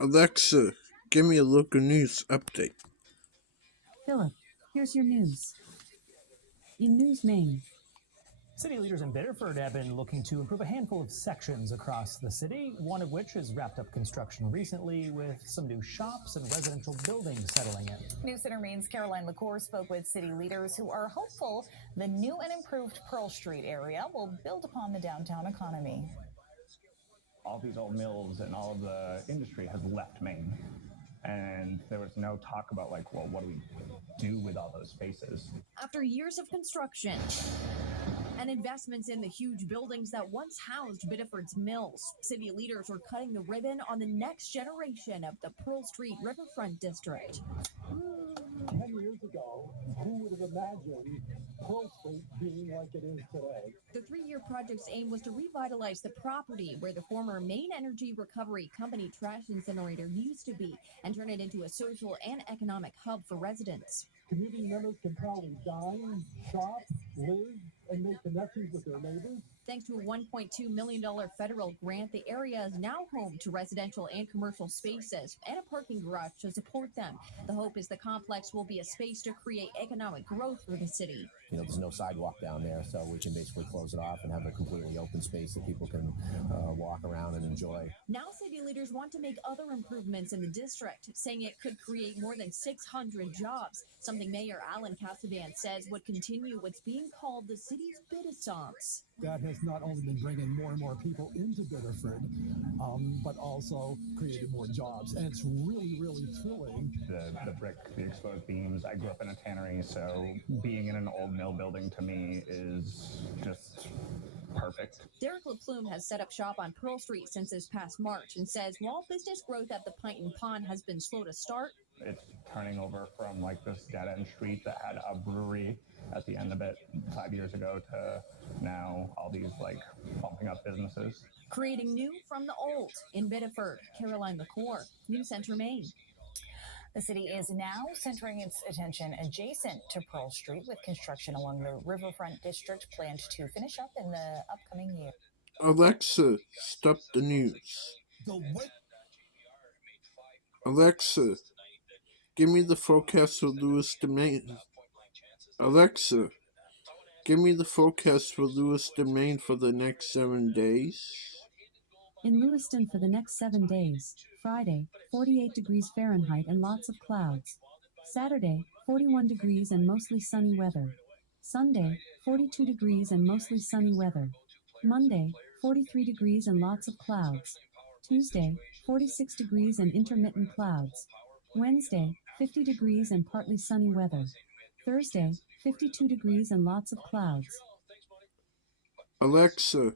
Alexa, give me a local news update. Philip, here's your news. In News Maine, City leaders in Biddeford have been looking to improve a handful of sections across the city, one of which has wrapped up construction recently with some new shops and residential buildings settling in. News Center Maine's Caroline LaCour spoke with city leaders who are hopeful the new and improved Pearl Street area will build upon the downtown economy. All these old mills and all of the industry has left Maine. And there was no talk about what do we do with all those spaces? After years of construction and investments in the huge buildings that once housed Biddeford's mills, city leaders were cutting the ribbon on the next generation of the Pearl Street Riverfront District. 10 years ago, who would have imagined Pearl Street being like it is today? The three-year project's aim was to revitalize the property where the former Maine Energy Recovery Company trash incinerator used to be and turn it into a social and economic hub for residents. Community members can proudly dine, shop, live, and make connections with their neighbors. Thanks to a $1.2 million federal grant, the area is now home to residential and commercial spaces and a parking garage to support them. The hope is the complex will be a space to create economic growth for the city. There's no sidewalk down there, so we can basically close it off and have a completely open space that people can walk around and enjoy. Now city leaders want to make other improvements in the district, saying it could create more than 600 jobs, something Mayor Alan Casadan says would continue what's being called the city's Biddessance. That has not only been bringing more and more people into Biddeford, but also created more jobs. And it's really, really thrilling. The brick, the exposed beams. I grew up in a tannery, so being in an old mill building to me is just perfect. Derek LaPlume has set up shop on Pearl Street since this past March and says while business growth at the Pint and Pond has been slow to start, it's turning over from this dead-end street that had a brewery at the end of it 5 years ago to now all these bumping up businesses. Creating new from the old in Biddeford. Caroline LaCour, News Center Maine. The city is now centering its attention adjacent to Pearl Street with construction along the Riverfront District planned to finish up in the upcoming year. Alexa, stop the news. Alexa, give me the forecast for Lewiston, Maine. Alexa, give me the forecast for Lewiston, Maine for the next 7 days. in Lewiston for the next 7 days, Friday, 48 degrees Fahrenheit and lots of clouds. Saturday, 41 degrees and mostly sunny weather. Sunday, 42 degrees and mostly sunny weather. Monday, 43 degrees and lots of clouds. Tuesday, 46 degrees and intermittent clouds. Wednesday, 50 degrees and partly sunny weather. Thursday, 52 degrees and lots of clouds. Alexa,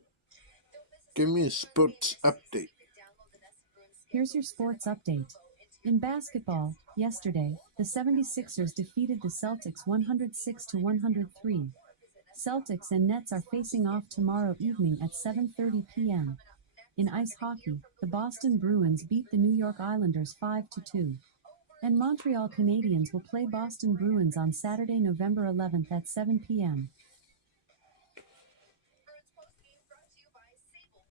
give me a sports update. Here's your sports update. In basketball, yesterday, the 76ers defeated the Celtics 106-103. Celtics and Nets are facing off tomorrow evening at 7:30 p.m. In ice hockey, the Boston Bruins beat the New York Islanders 5-2. And Montreal Canadiens will play Boston Bruins on Saturday, November 11th at 7 p.m.